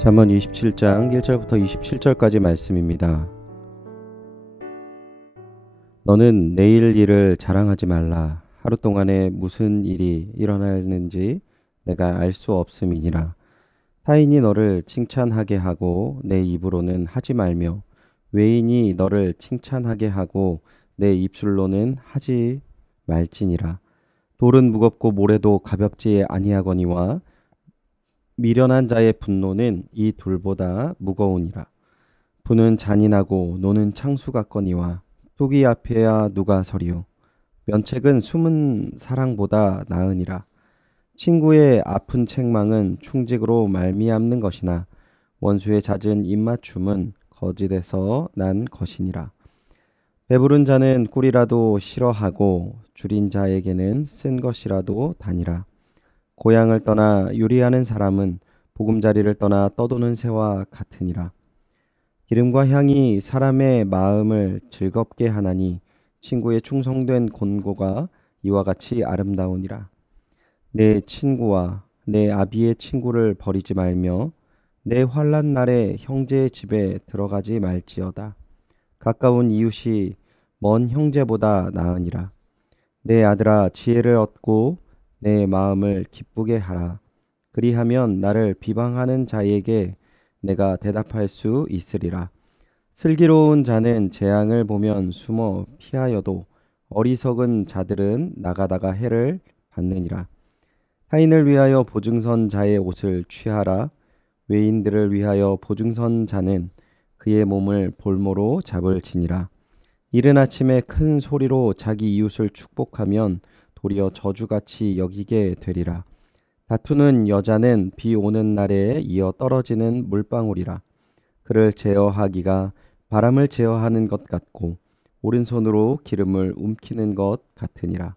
잠언 27장 1절부터 27절까지 말씀입니다. 너는 내일 일을 자랑하지 말라. 하루 동안에 무슨 일이 일어나는지 내가 알 수 없음이니라. 타인이 너를 칭찬하게 하고 내 입으로는 하지 말며 외인이 너를 칭찬하게 하고 내 입술로는 하지 말지니라. 돌은 무겁고 모래도 가볍지 아니하거니와 미련한 자의 분노는 이 둘보다 무거우니라. 부는 잔인하고 노는 창수 같거니와 토기 앞에야 누가 서리요. 면책은 숨은 사랑보다 나으니라. 친구의 아픈 책망은 충직으로 말미암는 것이나 원수의 잦은 입맞춤은 거짓에서 난 것이니라. 배부른 자는 꿀이라도 싫어하고 줄인 자에게는 쓴 것이라도 다니라. 고향을 떠나 유리하는 사람은 보금자리를 떠나 떠도는 새와 같으니라. 기름과 향이 사람의 마음을 즐겁게 하나니 친구의 충성된 권고가 이와 같이 아름다우니라. 내 친구와 내 아비의 친구를 버리지 말며 내 환난 날에 형제의 집에 들어가지 말지어다. 가까운 이웃이 먼 형제보다 나으니라. 내 아들아 지혜를 얻고 내 마음을 기쁘게 하라. 그리하면 나를 비방하는 자에게 내가 대답할 수 있으리라. 슬기로운 자는 재앙을 보면 숨어 피하여도 어리석은 자들은 나가다가 해를 받느니라. 타인을 위하여 보증선 자의 옷을 취하라. 외인들을 위하여 보증선 자는 그의 몸을 볼모로 잡을지니라. 이른 아침에 큰 소리로 자기 이웃을 축복하면 도리어 저주같이 여기게 되리라. 다투는 여자는 비 오는 날에 이어 떨어지는 물방울이라. 그를 제어하기가 바람을 제어하는 것 같고 오른손으로 기름을 움키는 것 같으니라.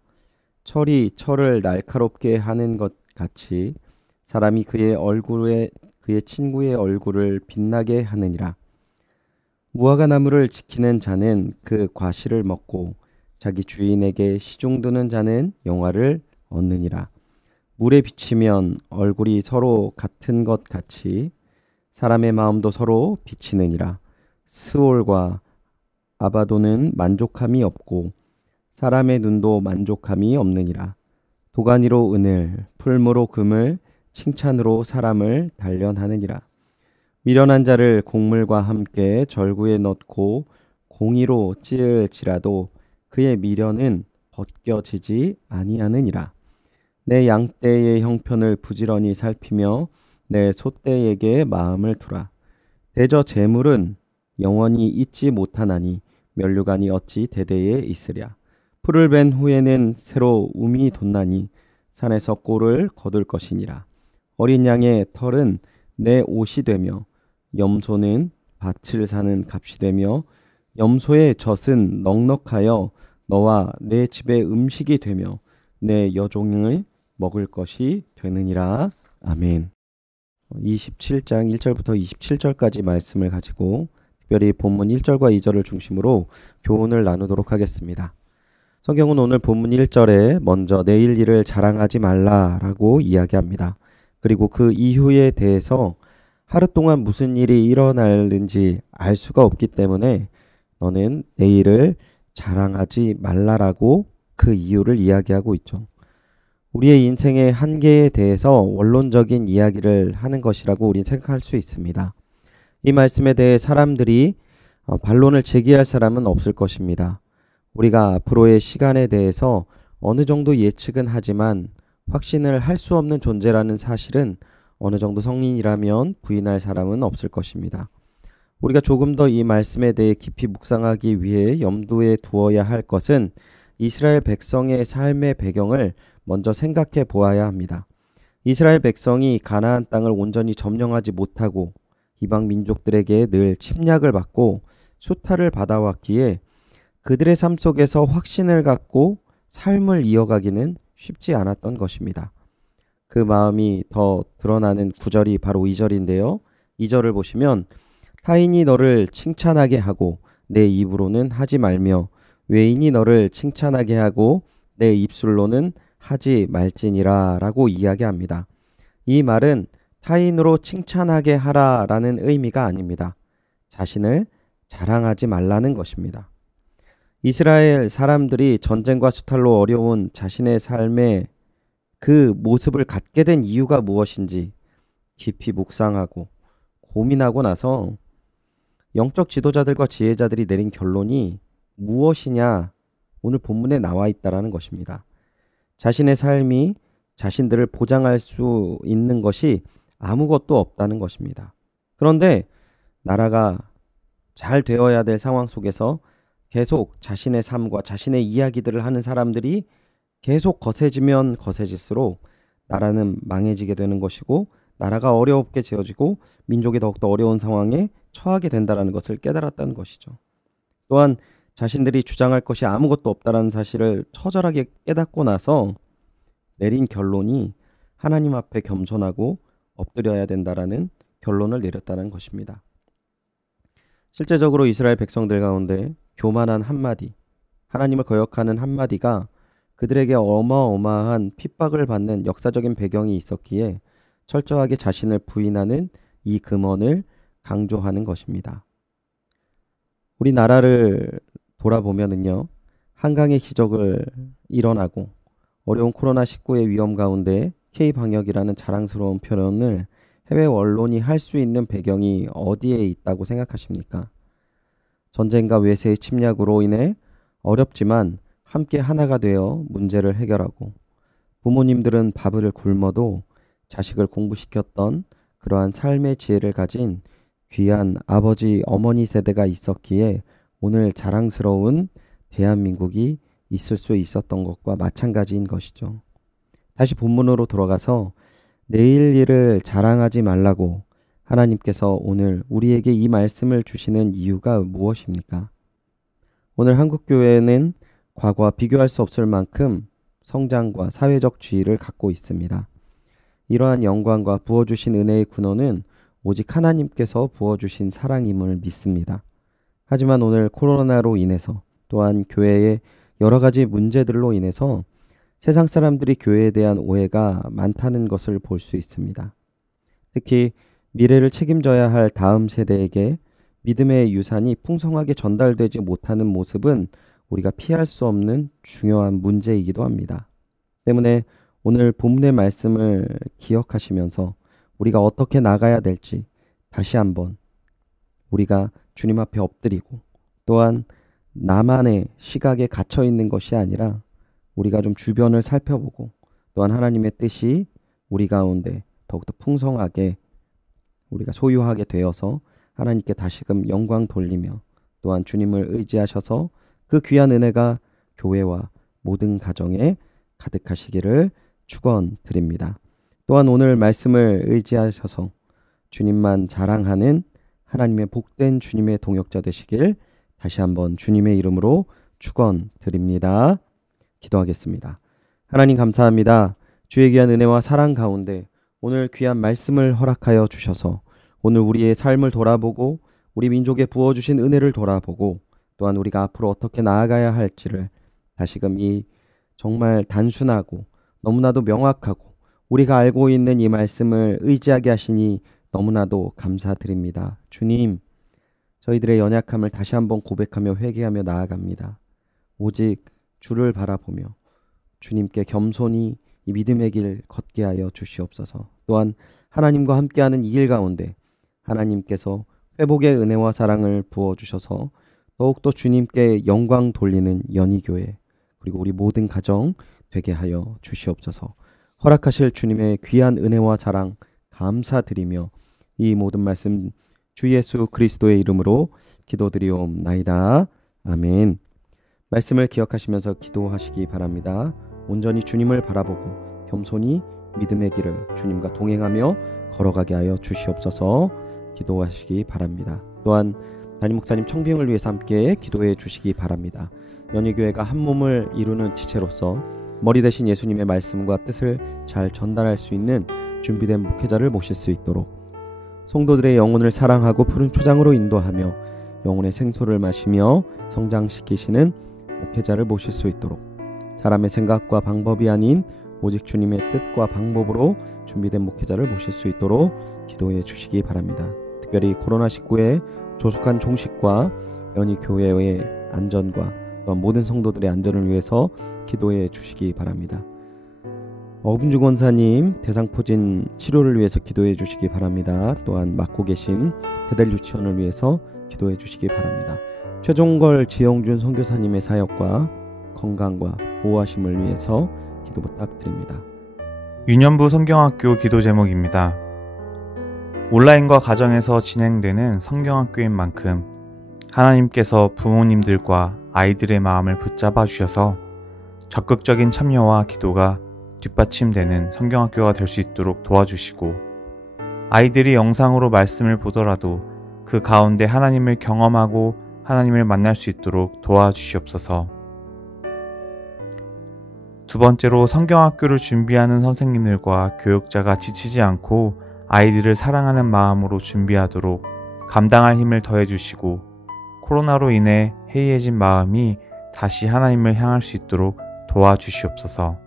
철이 철을 날카롭게 하는 것 같이 사람이 그의 친구의 얼굴을 빛나게 하느니라. 무화과 나무를 지키는 자는 그 과실을 먹고 자기 주인에게 시중 두는 자는 영화를 얻느니라. 물에 비치면 얼굴이 서로 같은 것 같이 사람의 마음도 서로 비치느니라. 스올과 아바도는 만족함이 없고 사람의 눈도 만족함이 없느니라. 도가니로 은을, 풀무로 금을, 칭찬으로 사람을 단련하느니라. 미련한 자를 곡물과 함께 절구에 넣고 공의로 찌을지라도 그의 미련은 벗겨지지 아니하느니라. 내 양떼의 형편을 부지런히 살피며 내 소떼에게 마음을 두라. 대저 재물은 영원히 잊지 못하나니 면류관이 어찌 대대에 있으랴. 풀을 벤 후에는 새로 움이 돋나니 산에서 꼴을 거둘 것이니라. 어린 양의 털은 내 옷이 되며 염소는 밭을 사는 값이 되며 염소의 젖은 넉넉하여 너와 내 집의 음식이 되며 내 여종을 먹을 것이 되느니라. 아멘. 27장 1절부터 27절까지 말씀을 가지고 특별히 본문 1절과 2절을 중심으로 교훈을 나누도록 하겠습니다. 성경은 오늘 본문 1절에 먼저 내일 일을 자랑하지 말라라고 이야기합니다. 그리고 그 이유에 대해서 하루 동안 무슨 일이 일어나는지 알 수가 없기 때문에 너는 내일을 자랑하지 말라라고 그 이유를 이야기하고 있죠. 우리의 인생의 한계에 대해서 원론적인 이야기를 하는 것이라고 우리는 생각할 수 있습니다. 이 말씀에 대해 사람들이 반론을 제기할 사람은 없을 것입니다. 우리가 앞으로의 시간에 대해서 어느 정도 예측은 하지만 확신을 할 수 없는 존재라는 사실은 어느 정도 성인이라면 부인할 사람은 없을 것입니다. 우리가 조금 더 이 말씀에 대해 깊이 묵상하기 위해 염두에 두어야 할 것은 이스라엘 백성의 삶의 배경을 먼저 생각해 보아야 합니다. 이스라엘 백성이 가나안 땅을 온전히 점령하지 못하고 이방 민족들에게 늘 침략을 받고 수탈을 받아왔기에 그들의 삶 속에서 확신을 갖고 삶을 이어가기는 쉽지 않았던 것입니다. 그 마음이 더 드러나는 구절이 바로 2절인데요. 2절을 보시면 타인이 너를 칭찬하게 하고 내 입으로는 하지 말며 외인이 너를 칭찬하게 하고 내 입술로는 하지 말지니라 라고 이야기합니다. 이 말은 타인으로 칭찬하게 하라라는 의미가 아닙니다. 자신을 자랑하지 말라는 것입니다. 이스라엘 사람들이 전쟁과 수탈로 어려운 자신의 삶의 그 모습을 갖게 된 이유가 무엇인지 깊이 묵상하고 고민하고 나서 영적 지도자들과 지혜자들이 내린 결론이 무엇이냐 오늘 본문에 나와 있다라는 것입니다. 자신의 삶이 자신들을 보장할 수 있는 것이 아무것도 없다는 것입니다. 그런데 나라가 잘 되어야 될 상황 속에서 계속 자신의 삶과 자신의 이야기들을 하는 사람들이 계속 거세지면 거세질수록 나라는 망해지게 되는 것이고 나라가 어렵게 지어지고 민족이 더욱더 어려운 상황에 처하게 된다는 것을 깨달았다는 것이죠. 또한 자신들이 주장할 것이 아무것도 없다는 사실을 처절하게 깨닫고 나서 내린 결론이 하나님 앞에 겸손하고 엎드려야 된다라는 결론을 내렸다는 것입니다. 실제적으로 이스라엘 백성들 가운데 교만한 한마디, 하나님을 거역하는 한마디가 그들에게 어마어마한 핍박을 받는 역사적인 배경이 있었기에 철저하게 자신을 부인하는 이 금언을 강조하는 것입니다. 우리나라를 돌아보면은요, 한강의 기적을 일어나고 어려운 코로나19의 위험 가운데 K방역이라는 자랑스러운 표현을 해외 언론이 할 수 있는 배경이 어디에 있다고 생각하십니까? 전쟁과 외세의 침략으로 인해 어렵지만 함께 하나가 되어 문제를 해결하고 부모님들은 밥을 굶어도 자식을 공부시켰던 그러한 삶의 지혜를 가진 귀한 아버지, 어머니 세대가 있었기에 오늘 자랑스러운 대한민국이 있을 수 있었던 것과 마찬가지인 것이죠. 다시 본문으로 돌아가서 내일 일을 자랑하지 말라고 하나님께서 오늘 우리에게 이 말씀을 주시는 이유가 무엇입니까? 오늘 한국교회는 과거와 비교할 수 없을 만큼 성장과 사회적 지위를 갖고 있습니다. 이러한 영광과 부어주신 은혜의 근원은 오직 하나님께서 부어주신 사랑임을 믿습니다. 하지만 오늘 코로나로 인해서 또한 교회의 여러 가지 문제들로 인해서 세상 사람들이 교회에 대한 오해가 많다는 것을 볼 수 있습니다. 특히 미래를 책임져야 할 다음 세대에게 믿음의 유산이 풍성하게 전달되지 못하는 모습은 우리가 피할 수 없는 중요한 문제이기도 합니다. 때문에 오늘 본문의 말씀을 기억하시면서 우리가 어떻게 나가야 될지 다시 한번 우리가 주님 앞에 엎드리고 또한 나만의 시각에 갇혀 있는 것이 아니라 우리가 좀 주변을 살펴보고 또한 하나님의 뜻이 우리 가운데 더욱더 풍성하게 우리가 소유하게 되어서 하나님께 다시금 영광 돌리며 또한 주님을 의지하셔서 그 귀한 은혜가 교회와 모든 가정에 가득하시기를 축원드립니다. 또한 오늘 말씀을 의지하셔서 주님만 자랑하는 하나님의 복된 주님의 동역자 되시길 다시 한번 주님의 이름으로 축원드립니다. 기도하겠습니다. 하나님 감사합니다. 주의 귀한 은혜와 사랑 가운데 오늘 귀한 말씀을 허락하여 주셔서 오늘 우리의 삶을 돌아보고 우리 민족에 부어주신 은혜를 돌아보고 또한 우리가 앞으로 어떻게 나아가야 할지를 다시금 이 정말 단순하고 너무나도 명확하고 우리가 알고 있는 이 말씀을 의지하게 하시니 너무나도 감사드립니다. 주님, 저희들의 연약함을 다시 한번 고백하며 회개하며 나아갑니다. 오직 주를 바라보며 주님께 겸손히 이 믿음의 길 걷게 하여 주시옵소서. 또한 하나님과 함께하는 이 길 가운데 하나님께서 회복의 은혜와 사랑을 부어주셔서 더욱더 주님께 영광 돌리는 연희교회 그리고 우리 모든 가정 되게 하여 주시옵소서. 허락하실 주님의 귀한 은혜와 사랑 감사드리며 이 모든 말씀 주 예수 그리스도의 이름으로 기도드리옵나이다. 아멘. 말씀을 기억하시면서 기도하시기 바랍니다. 온전히 주님을 바라보고 겸손히 믿음의 길을 주님과 동행하며 걸어가게 하여 주시옵소서. 기도하시기 바랍니다. 또한 담임 목사님 청빙을 위해서 함께 기도해 주시기 바랍니다. 연희교회가 한 몸을 이루는 지체로서 머리 대신 예수님의 말씀과 뜻을 잘 전달할 수 있는 준비된 목회자를 모실 수 있도록 성도들의 영혼을 사랑하고 푸른 초장으로 인도하며 영혼의 생수를 마시며 성장시키시는 목회자를 모실 수 있도록 사람의 생각과 방법이 아닌 오직 주님의 뜻과 방법으로 준비된 목회자를 모실 수 있도록 기도해 주시기 바랍니다. 특별히 코로나19의 조속한 종식과 연희 교회의 안전과 또한 모든 성도들의 안전을 위해서 기도해 주시기 바랍니다. 어금주 권사님 대상포진 치료를 위해서 기도해 주시기 바랍니다. 또한 맡고 계신 배달 유치원을 위해서 기도해 주시기 바랍니다. 최종걸 지영준 선교사님의 사역과 건강과 보호하심을 위해서 기도 부탁드립니다. 유년부 성경학교 기도 제목입니다. 온라인과 가정에서 진행되는 성경학교인 만큼 하나님께서 부모님들과 아이들의 마음을 붙잡아 주셔서 적극적인 참여와 기도가 뒷받침되는 성경학교가 될 수 있도록 도와주시고, 아이들이 영상으로 말씀을 보더라도 그 가운데 하나님을 경험하고 하나님을 만날 수 있도록 도와주시옵소서. 두 번째로, 성경학교를 준비하는 선생님들과 교육자가 지치지 않고 아이들을 사랑하는 마음으로 준비하도록 감당할 힘을 더해주시고, 코로나로 인해 해이해진 마음이 다시 하나님을 향할 수 있도록 도와주시옵소서.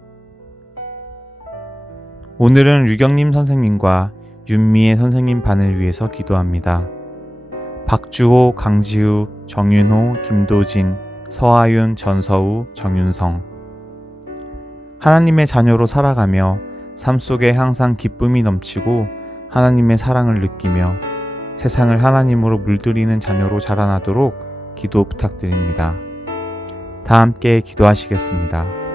오늘은 류경림 선생님과 윤미애 선생님 반을 위해서 기도합니다. 박주호, 강지우, 정윤호, 김도진, 서하윤, 전서우, 정윤성. 하나님의 자녀로 살아가며 삶 속에 항상 기쁨이 넘치고 하나님의 사랑을 느끼며 세상을 하나님으로 물들이는 자녀로 자라나도록 기도 부탁드립니다. 다 함께 기도하시겠습니다.